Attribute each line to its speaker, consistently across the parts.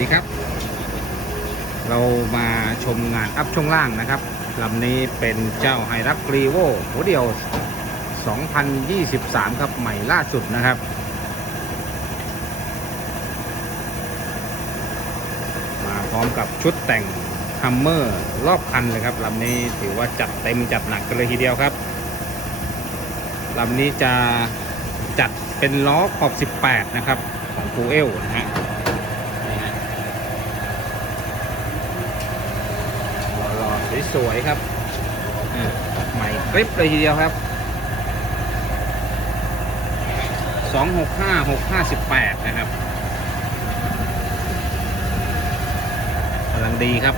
Speaker 1: ดีครับ เรามาชมงานอัพช่วงล่างนะครับลำนี้เป็นเจ้าไฮรักรีโวหัวเดียว 2023 ครับใหม่ล่าสุดนะครับ มาพร้อมกับชุดแต่งฮัมเมอร์รอบคันเลยครับลำนี้ถือว่าจัดเต็มจัดหนักกันเลยทีเดียวครับลำนี้จะจัดเป็นล้อขอบ 18 นะครับ ของฟูเอลนะฮะนี่ฮะหล่อๆ สวยๆครับใหม่กริบเลยทีเดียวครับ 265 658 นะครับกำลังดีครับ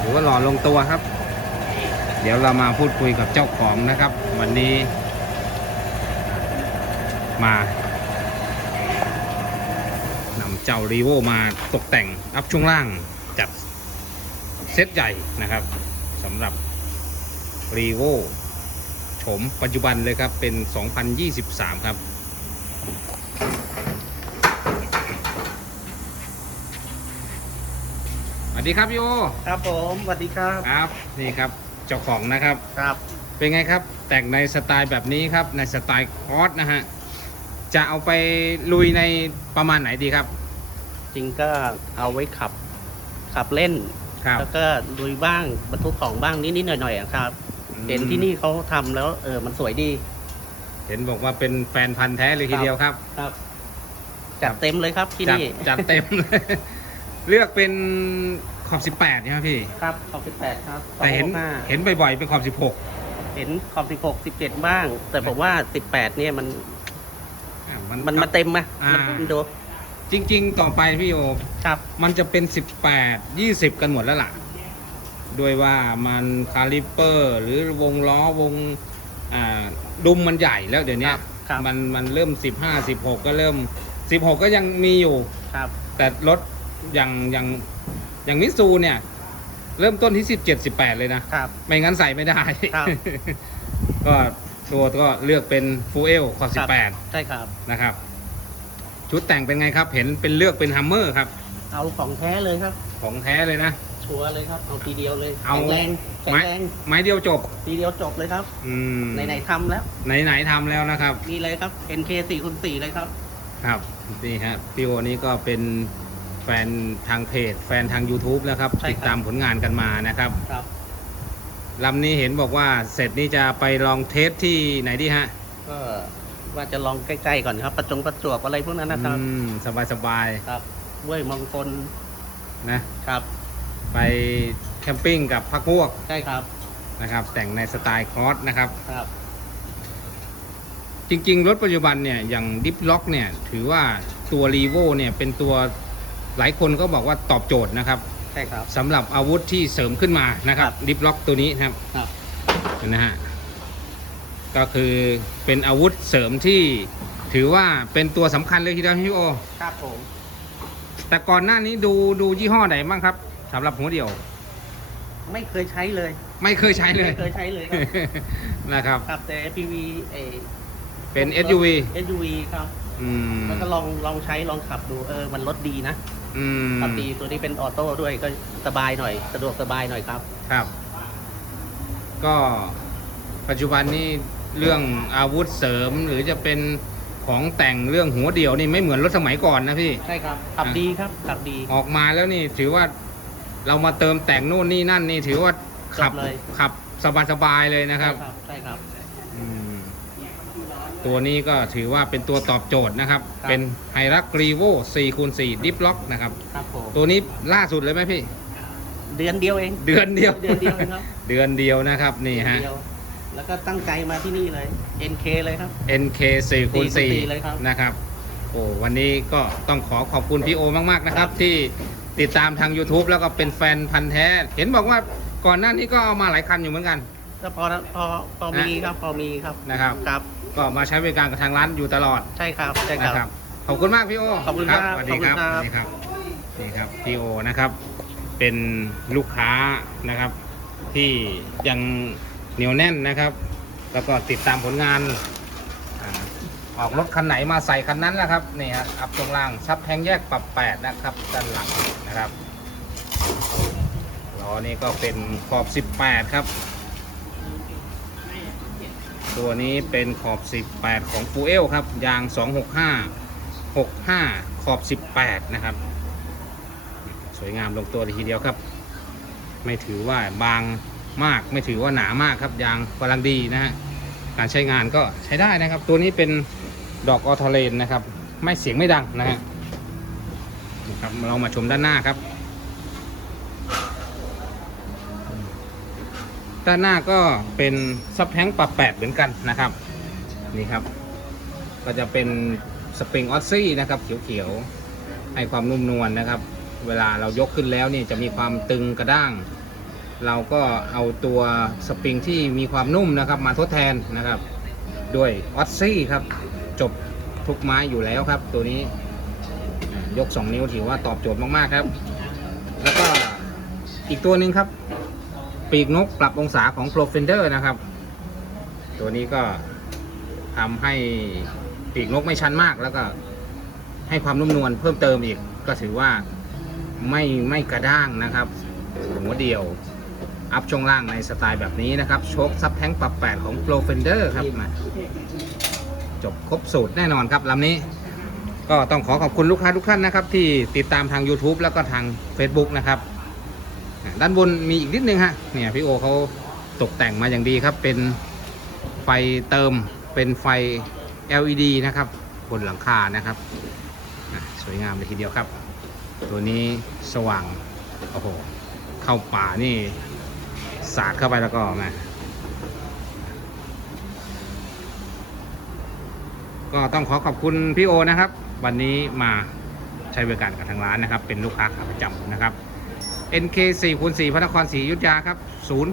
Speaker 1: ถือว่าหล่อลงตัวครับ เดี๋ยวเรามาพูดคุยกับเจ้าของนะครับ วันนี้มานำเจ้ารีโวมาตกแต่งอัพช่วงล่างจัด เซตใหญ่นะครับสำหรับรีโวโฉมปัจจุบันเลยครับ เป็น 2023 ครับ สวัสดีครับพี่โอ
Speaker 2: ครับผมสวัสดีครับ
Speaker 1: ครับนี่ครับเจ้าของนะครับ
Speaker 2: ครับ
Speaker 1: เป็นไงครับ แต่งในสไตล์แบบนี้ครับในสไตล์คอร์สนะฮะ จะเอาไปลุยในประมาณไหนดีครับ
Speaker 2: จริงก็เอาไว้ขับขับเล่น
Speaker 1: ครับ
Speaker 2: แล้วก็ลุยบ้างบรรทุกของบ้างนิดๆหน่อยๆอะครับเห็นที่นี่เขาทำแล้วเออมันสวยดี
Speaker 1: เห็นบอกว่าเป็นแฟนพันธ์แท้เลยทีเดียวครับ
Speaker 2: ครับจัดเต็มเลยครับที่
Speaker 1: จัด
Speaker 2: นี่
Speaker 1: จัดเต็มเลยเลือกเป็นขอบ 18ใช่ไหมพี่
Speaker 2: ครับขอบสิบแปดครับ
Speaker 1: แต่เห็น
Speaker 2: 265
Speaker 1: เห็นบ่อยๆเป็นขอบ
Speaker 2: เห็นขอบสิบหกสิบเจ็ดบ้าง แต่ผมว่าสิบแปดเนี่ยมัน
Speaker 1: 16อะมัน
Speaker 2: มันมาเต็มไหม
Speaker 1: อ่ามั
Speaker 2: มันดู
Speaker 1: จริง ๆ ต่อไปพี่โอ
Speaker 2: ครับ
Speaker 1: มันจะเป็น 18 20 กันหมดแล้วล่ะ ด้วยว่ามันคาลิเปอร์ หรือวงล้อวงอ่าดุมมันใหญ่แล้วเดี๋ยวนี้
Speaker 2: ครับครับ
Speaker 1: มันมันเริ่ม 15 16 ก็เริ่ม 16 ก็ยังมีอยู่
Speaker 2: ครับ
Speaker 1: แต่รถอย่างอย่างอย่างมิซูเนี่ย เริ่มต้นที่ 17 18 เลยนะ
Speaker 2: ครับ
Speaker 1: ไม่งั้นใส่ไม่ได้
Speaker 2: ครับ
Speaker 1: ก็ตัวก็เลือกเป็นฟูเอลขอบ
Speaker 2: ครับ
Speaker 1: 18
Speaker 2: ใช่ครับ
Speaker 1: นะครับ ชุดแต่งเป็นไงครับ เห็นเป็นเลือกเป็นฮัมเมอร์ครับ
Speaker 2: เอาของแท้เลยครับ
Speaker 1: ของแท้เลยนะ
Speaker 2: ชัวร์เลยครับ เอาทีเดียวเลย
Speaker 1: เอา
Speaker 2: แข็งแรงแข็ง
Speaker 1: ไม้
Speaker 2: แรง
Speaker 1: ไม้เดียวจบ
Speaker 2: ทีเดียวจบเลยครับ
Speaker 1: อืม
Speaker 2: ไหนๆทำแล้ว
Speaker 1: ไหนไหนๆทำแล้วนะครับ
Speaker 2: นี่เลยครับ NK 4คูณ4เลยครับ
Speaker 1: ครับนี่ฮะพี่โอนี่ก็เป็นแฟนทางเพจแฟนทาง YouTube แล้วครับ
Speaker 2: ใช่ครับ
Speaker 1: ติดตามผลงานกันมานะครับ
Speaker 2: ครับ
Speaker 1: ลำนี้เห็นบอกว่าเสร็จนี่จะไปลองเทสที่ไหนดีฮะ
Speaker 2: ก็ ว่าจะลองใกล้ๆก่อนครับ ประจงประจวบอะไรพวกนั้นนะครับ
Speaker 1: อืมสบายสบาย
Speaker 2: ครับเว้ยมงคล
Speaker 1: ๆนะครับ ไปแคมปิ้งกับพักพวก
Speaker 2: ใช่ครับ
Speaker 1: นะครับ แต่งในสไตล์ครอสนะครับ
Speaker 2: ครับ
Speaker 1: จริงๆ รถปัจจุบันเนี่ยอย่างดิฟล็อกเนี่ย ถือว่าตัวรีโวเนี่ยเป็นตัวหลายคนก็บอกว่าตอบโจทย์นะครับ
Speaker 2: ใช่ครับ
Speaker 1: สำหรับอาวุธที่เสริมขึ้นมานะครับ
Speaker 2: ครับ
Speaker 1: ดิฟล็อกตัวนี้นะครับ
Speaker 2: ครับ
Speaker 1: นะฮะ ก็คือเป็นอาวุธเสริมที่ถือว่าเป็นตัวสำคัญเลยทีเดียวพี่โอ
Speaker 2: ครับผม
Speaker 1: แต่ก่อนหน้านี้ดูดูยี่ห้อไหนบ้างครับสำหรับหัวเดียว
Speaker 2: ไม่เคยใช้เลย
Speaker 1: ไม่เคยใช้เลย
Speaker 2: ไม่เคยใช้เลยครับ
Speaker 1: นะครับ
Speaker 2: ครับแต่ PV เอ
Speaker 1: เป็น SUV
Speaker 2: SUV ครับ
Speaker 1: อืม
Speaker 2: แล้วก็ลองลองใช้ลองขับดูเออมันรถดีนะ
Speaker 1: อืม
Speaker 2: ขับดีตัวนี้เป็นออโต้ด้วยก็สบายหน่อย สะดวกสบายหน่อยครับ
Speaker 1: ครับ ก็ปัจจุบันนี้ เรื่องอาวุธเสริมหรือจะเป็นของแต่งเรื่องหัวเดี่ยวนี่ไม่เหมือนรถสมัยก่อนนะพี่
Speaker 2: ใช่ครับขับดีครับขับดี
Speaker 1: ออกมาแล้วนี่ถือว่าเรามาเติมแต่งนู่นนี่นั่นนี่ถือว่าขับ
Speaker 2: จบเลย
Speaker 1: ขับสบายๆเลยนะครับ
Speaker 2: ใช่ครับ
Speaker 1: อืมตัวนี้ก็ถือว่าเป็นตัวตอบโจทย์นะครับ
Speaker 2: ครับ
Speaker 1: เป็นไฮรักรีโว4คูณ4ดิฟล็อกนะครับ
Speaker 2: ครับผม
Speaker 1: ตัวนี้ล่าสุดเลยไหมพี่
Speaker 2: เดือนเดียวเอง
Speaker 1: เดือนเดียว
Speaker 2: เดือนเดียวเองครับ
Speaker 1: เดือนเดียวนะครับนี่ฮะ
Speaker 2: เดือนเดียว แล้วก็ตั้งใจมาที่นี่เลย NK เลยครับ
Speaker 1: NK 4คูณ
Speaker 2: 4คูณ4เลยครับ
Speaker 1: 4นะครับ โอ้วันนี้ก็ต้องขอขอบคุณพี่โอมาก ๆ นะครับ ที่ติดตามทาง YouTube แล้วก็เป็นแฟนพันธ์แท้ เห็นบอกว่าก่อนหน้านี้ก็เอามาหลายคันอยู่เหมือนกัน
Speaker 2: ก็พอพอพอมีครับพอมีครับ
Speaker 1: นะครับ
Speaker 2: ครับ
Speaker 1: ก็มาใช้บริการกับทางร้านอยู่ตลอด
Speaker 2: ใช่ครับใช่ค
Speaker 1: นะค
Speaker 2: รั
Speaker 1: รับ บ ขอบคุณมากพี่โอ
Speaker 2: ขอบคุณครับ
Speaker 1: สวัสดีครับ
Speaker 2: ขอบ
Speaker 1: ส
Speaker 2: คุ
Speaker 1: วัส
Speaker 2: ณ
Speaker 1: ดีค
Speaker 2: ครั
Speaker 1: รับ บนี่ครับพี่โอนะครับ เป็นลูกค้านะครับ ที่ยัง เหนียวแน่นนะครับ แล้วก็ติดตามผลงานอออกรถคันไหนมาใส่คันนั้นแหละครับนี่ฮะอัพตรงล่างซับแทงแยกปรับแปดนะครับด้านหลังนะครับล้อนี่ก็เป็นขอบ 18 ครับ ตัวนี้เป็นขอบ 18 ของฟูเอลครับ ยาง 265 65 ขอบ 18 นะครับ สวยงามลงตัวทีเดียวครับ ไม่ถือว่าบาง มากไม่ถือว่าหนามากครับยางกำลังดีนะฮะการใช้งานก็ใช้ได้นะครับ ตัวนี้เป็นดอกออทเลนนะครับ ไม่เสียงไม่ดังนะฮะนะครับเรามาชมด้านหน้าครับ ด้านหน้าก็เป็นซับแท้งปรับแปดเหมือนกันนะครับนี่ครับ ก็จะเป็นสปริงออซซี่นะครับเขียวๆให้ความนุ่มนวลนะครับ เวลาเรายกขึ้นแล้วนี่จะมีความตึงกระด้าง เราก็เอาตัวสปริงที่มีความนุ่มนะครับ มาทดแทนนะครับ ด้วยออซซี่ครับ จบทุกไม้อยู่แล้วครับ ตัวนี้ยก 2 นิ้วถือว่าตอบโจทย์มาก ๆ ครับ แล้วก็อีกตัวหนึ่งครับ ปีกนกปรับองศาของ Pro Fender นะครับ ตัวนี้ก็ทำให้ปีกนกไม่ชันมากแล้วก็ให้ความนุ่มนวลเพิ่มเติมอีกก็ถือว่าไม่ไม่กระด้างนะครับหัวเดียว อัพช่วงล่างในสไตล์แบบนี้นะครับ โชคซับแท้งปรับ 8 ของ Pro Fender ครับมาจบครบสูตรแน่นอนครับลำนี้ ก็ต้องขอขอบคุณลูกค้าทุกท่านนะครับ ที่ติดตามทาง YouTube แล้วก็ทาง Facebook นะครับอะด้านบนมีอีกนิดนึงฮะเนี่ยพี่โอเขาตกแต่งมาอย่างดีครับ เป็นไฟเติมเป็นไฟ LED นะครับ บนหลังคานะครับอะสวยงามเลยทีเดียวครับ ตัวนี้สว่าง โอ้โห เข้าป่านี่ สาดเข้าไปแล้วก็มา ก็ต้องขอขอบคุณพี่โอนะครับ วันนี้มาใช้บริการกับทางร้านนะครับ เป็นลูกค้าขาประจำนะครับ NK 4คูณ4พระนครศรีอยุธยาครับ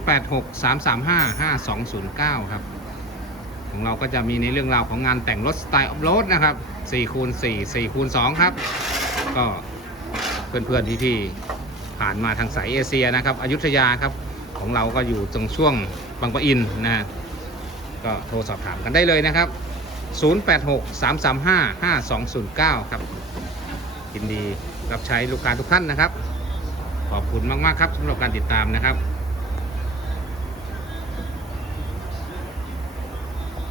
Speaker 1: 086 335 5209 ครับของเราก็จะมีในเรื่องราวของงานแต่งรถสไตล์ออฟโรดนะครับ4คูณ4 4คูณ2ครับ ก็เพื่อนๆพี่ๆผ่านมาทางสายเอเชียนะครับอยุธยาครับ ของเราก็อยู่ตรงช่วงบางปะอินนะก็โทรสอบถามกันได้เลยนะครับ 086 335 5209 ครับยินดีรับใช้ลูกค้าทุกท่านนะครับ ขอบคุณมาก ๆ ครับสำหรับการติดตามนะครับ